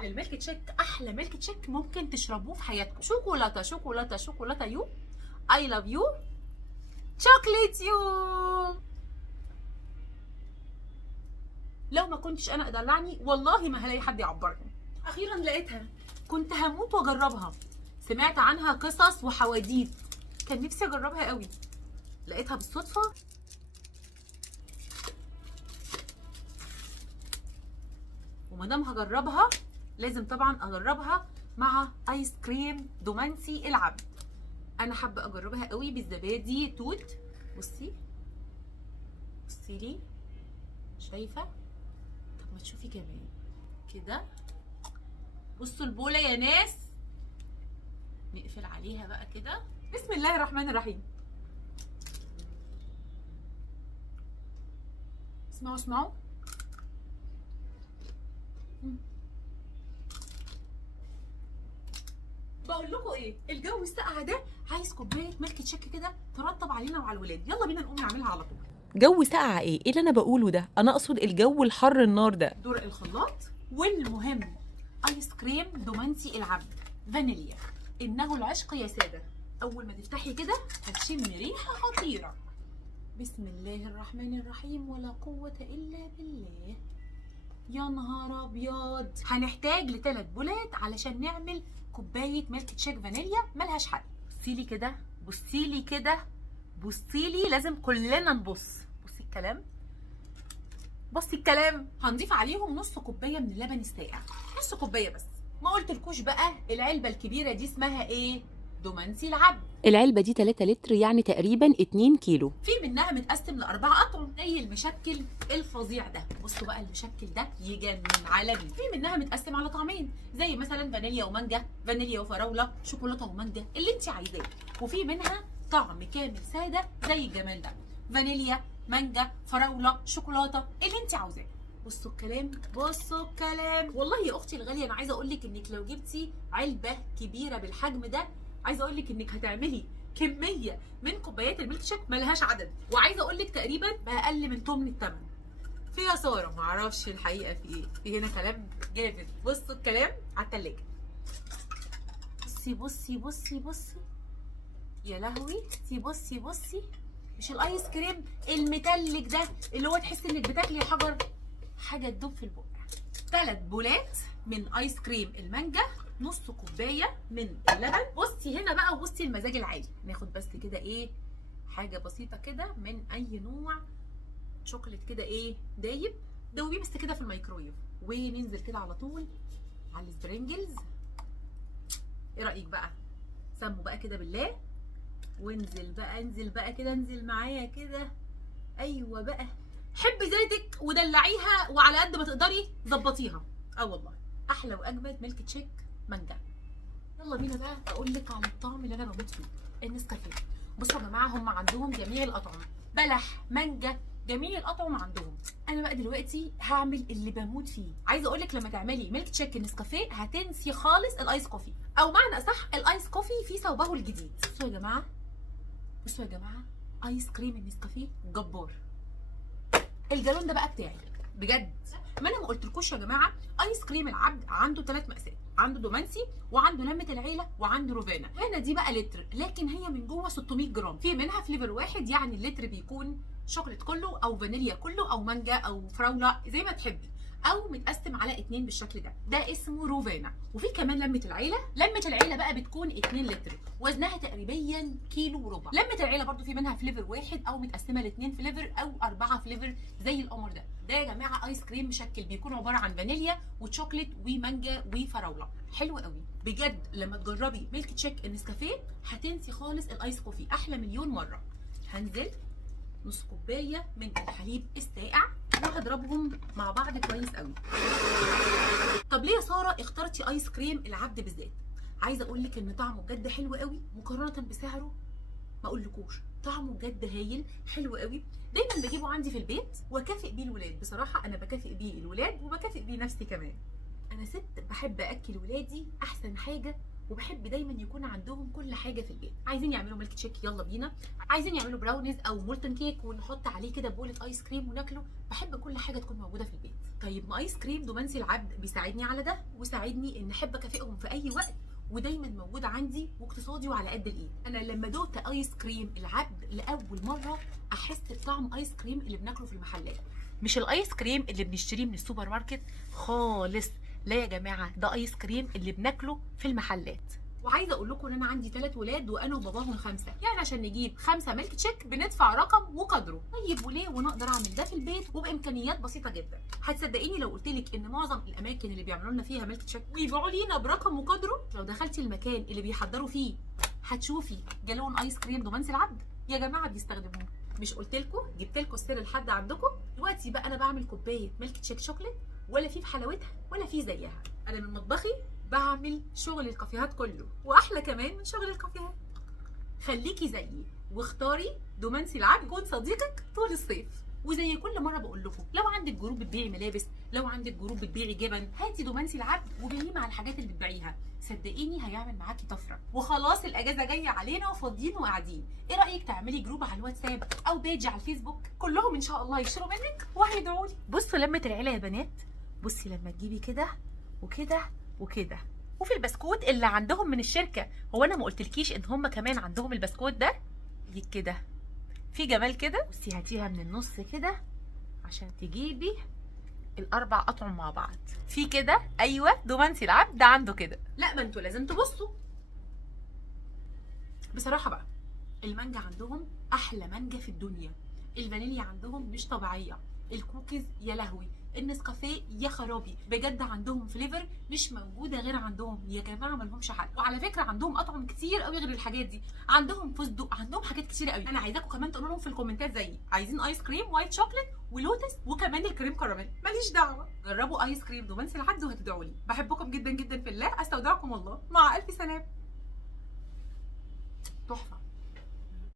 نرجع للميلك تشيك، احلى ميلك تشيك ممكن تشربوه في حياتكم. شوكولاته شوكولاته شوكولاته يو، اي لاف يو، شوكليت يو. لو ما كنتش انا ادلعني والله ما هلاقي حد يعبرني. اخيرا لقيتها، كنت هموت واجربها، سمعت عنها قصص وحواديت، كان نفسي اجربها قوي. لقيتها بالصدفه، ومادام هجربها لازم طبعا اجربها مع ايس كريم دومانسي العبد. انا حابه اجربها قوي بالزبادي توت. بصي بصي لي، شايفه؟ طب ما تشوفي كمان كده. بصوا البوله يا ناس، نقفل عليها بقى كده. بسم الله الرحمن الرحيم. اسمعوا اسمعوا. بقول لكم ايه، الجو الساقع ده عايز كوبايه ميلك تشيك كده ترطب علينا وعلى الولاد. يلا بينا نقوم نعملها على طول. جو ساقعة ايه اللي انا بقوله ده؟ انا اقصد الجو الحر النار ده. دور الخلاط، والمهم ايس كريم دومانسي العبد فانيليا، انه العشق يا ساده. اول ما تفتحي كده هتشمي ريحه خطيره. بسم الله الرحمن الرحيم، ولا قوه الا بالله. يا نهار ابيض. هنحتاج ل3 بولات علشان نعمل كوبايه ميلك تشيك فانيليا ملهاش حل. بصيلي كده، بصيلي كده، بصيلي، لازم كلنا نبص. بصي الكلام، بصي الكلام. هنضيف عليهم نص كوبايه من اللبن الساقع، نص كوبايه بس. ما قلتلكوش بقى العلبه الكبيره دي اسمها ايه؟ دومانسي العبد. العلبة دي 3 لتر، يعني تقريبا 2 كيلو. في منها متقسم ل4 اطعم زي المشكل الفظيع ده. بصوا بقى المشكل ده يجنن عالمي. في منها متقسم على طعمين زي مثلا فانيليا ومانجا، فانيليا وفراوله، شوكولاته ومانجا، اللي انت عايزاه. وفي منها طعم كامل ساده زي الجمال ده، فانيليا، مانجا، فراوله، شوكولاته، اللي انت عاوزاه. بصوا الكلام، بصوا الكلام. والله يا اختي الغاليه، انا عايزه اقول لك انك لو جبتي علبه كبيره بالحجم ده، عايزه اقول لك انك هتعملي كميه من كوبايات الميلك شيك ملهاش عدد. وعايزه اقول لك تقريبا باقل من ثمن الثمن. في يا ساره معرفش الحقيقه في ايه، في هنا كلام جامد. بصوا الكلام على التلاجه. بصي بصي بصي بصي يا لهوي. بصي بصي، مش الايس كريم المتلج ده اللي هو تحس انك بتاكلي حجر، حاجه تدوب في البق. 3 بولات من ايس كريم المانجا، نص كوبايه من اللبن. بصي هنا بقى، وبصي المزاج العالي. ناخد بس كده ايه، حاجه بسيطه كده من اي نوع شوكليت كده، ايه دايب، دوبيه بس كده في الميكرويف، وننزل كده على طول على السبرينجلز. ايه رايك بقى؟ سموا بقى كده بالله، وانزل بقى، انزل بقى كده، انزل معايا كده. ايوه بقى، حبي ذاتك ودلعيها، وعلى قد ما تقدري ظبطيها. والله احلى واجمد ميلك تشيك مانجا. يلا بينا بقى اقول لك على الطعم اللي انا بموت فيه، النسكافيه. بصوا يا جماعه، هم عندهم جميع الاطعمه، بلح، مانجا، جميع الاطعمه عندهم. انا بقى دلوقتي هعمل اللي بموت فيه. عايزه اقول لك لما تعملي ميلك تشيك النسكافيه هتنسي خالص الايس كوفي، او معنى اصح الايس كوفي في ثوبه الجديد. بصوا يا جماعه، بصوا يا جماعه، ايس كريم النسكافيه جبار. الجالون ده بقى بتاعي بجد. ما انا ما قلتلكوش يا جماعه، ايس كريم العبد عنده 3 مقاسات، عنده دومانسي، وعنده لمه العيله، وعنده روفانا. هنا دي بقى لتر، لكن هي من جوه 600 جرام. في منها فليفر واحد، يعني اللتر بيكون شوكليت كله، او فانيليا كله، او مانجا، او فراوله، زي ما تحبي، او متقسم على 2 بالشكل ده. ده اسمه روفانا. وفي كمان لمه العيله. لمه العيله بقى بتكون 2 لتر، وزنها تقريبا كيلو وربع. لمه العيله برضو في منها فليفر واحد، او متقسمه ل2 فليفر، او 4 فليفر زي القمر ده. ده يا جماعه ايس كريم مشكل، بيكون عباره عن فانيليا وشوكليت ومانجا وفراوله. حلو قوي بجد. لما تجربي ميلك تشيك النسكافيه هتنسي خالص الايس كوفي، احلى مليون مره. هنزل نص كوبايه من الحليب الساقع، وهضربهم مع بعض كويس قوي. طب ليه يا ساره اخترتي ايس كريم العبد بالذات؟ عايزه اقول لك ان طعمه بجد حلو قوي مقارنه بسعره. ما اقولكوش، طعمه بجد هايل، حلو قوي. دايما بجيبه عندي في البيت واكافئ بيه الولاد. بصراحه انا بكافئ بيه الولاد وبكافئ بيه نفسي كمان. انا ست بحب اكل ولادي احسن حاجه وبحب دايما يكون عندهم كل حاجه في البيت. عايزين يعملوا ميلك تشيك، يلا بينا. عايزين يعملوا براونيز او مولتن كيك ونحط عليه كده بولة ايس كريم وناكله. بحب كل حاجه تكون موجوده في البيت. طيب ما ايس كريم دومانسي العبد بيساعدني على ده، وساعدني ان احب اكافئهم في اي وقت، ودايما موجود عندي واقتصادي وعلى قد الايد. انا لما دقت ايس كريم العبد لاول مره احس بطعم ايس كريم اللي بناكله في المحلات، مش الايس كريم اللي بنشتريه من السوبر ماركت خالص. لا يا جماعه، ده ايس كريم اللي بناكله في المحلات. وعايزه اقول لكم ان انا عندي 3 ولاد وانا وباباهم 5، يعني عشان نجيب 5 ميلك تشيك بندفع رقم وقدره. طيب وليه ونقدر اعمل ده في البيت وبامكانيات بسيطه جدا. هتصدقيني لو قلت لك ان معظم الاماكن اللي بيعملوا لنا فيها ميلك تشيك ويبيعوا لينا برقم وقدره، لو دخلتي المكان اللي بيحضروا فيه هتشوفي جالون ايس كريم دومانسي العبد يا جماعه بيستخدموه. مش قلت لكم جبت لكم السر لحد عندكم؟ دلوقتي بقى انا بعمل كوبايه ميلك تشيك شوكليت ولا في حلاوتها ولا في زيها. انا من مطبخي بعمل شغل الكافيهات كله، واحلى كمان من شغل الكافيهات. خليكي زيي واختاري دومانسي العبد يكون صديقك طول الصيف. وزي كل مره بقول لكم، لو عندك جروب بتبيعي ملابس، لو عندك جروب بتبيعي جبن، هاتي دومانسي العبد وبيعيه مع الحاجات اللي بتبيعيها. صدقيني هيعمل معاكي طفره. وخلاص الاجازه جايه علينا وفاضيين وقاعدين، ايه رايك تعملي جروب على الواتساب او بيج على الفيسبوك؟ كلهم ان شاء الله يشتروا منك وهيدعوا لي. بصوا لمه العيله يا بنات، بصي لما تجيبي كده وكده وكده. وفي البسكوت اللي عندهم من الشركه، هو انا ما قلتلكيش ان هم كمان عندهم البسكوت ده يجي كده في جمال كده؟ بصي هاتيها من النص كده عشان تجيبي ال4 اطعم مع بعض في كده. ايوه دومانسي العبد ده عنده كده. لا ما انتوا لازم تبصوا. بصراحه بقى المانجا عندهم احلى مانجا في الدنيا. الفانيليا عندهم مش طبيعيه. الكوكيز يا لهوي. النسكافيه يا خرابي، بجد عندهم فليفر مش موجوده غير عندهم يا جماعه، ما لهمش حل. وعلى فكره عندهم اطعم كتير قوي غير الحاجات دي، عندهم فستق، عندهم حاجات كتير قوي. انا عايزاكم كمان تقولوا لهم في الكومنتات زيي عايزين ايس كريم وايت شوكليت ولوتس وكمان الكريم كراميل. ماليش دعوه. جربوا ايس كريم دومانسي العبد وهتدعوا لي. بحبكم جدا جدا في الله. استودعكم الله. مع الف سلامه. تحفه.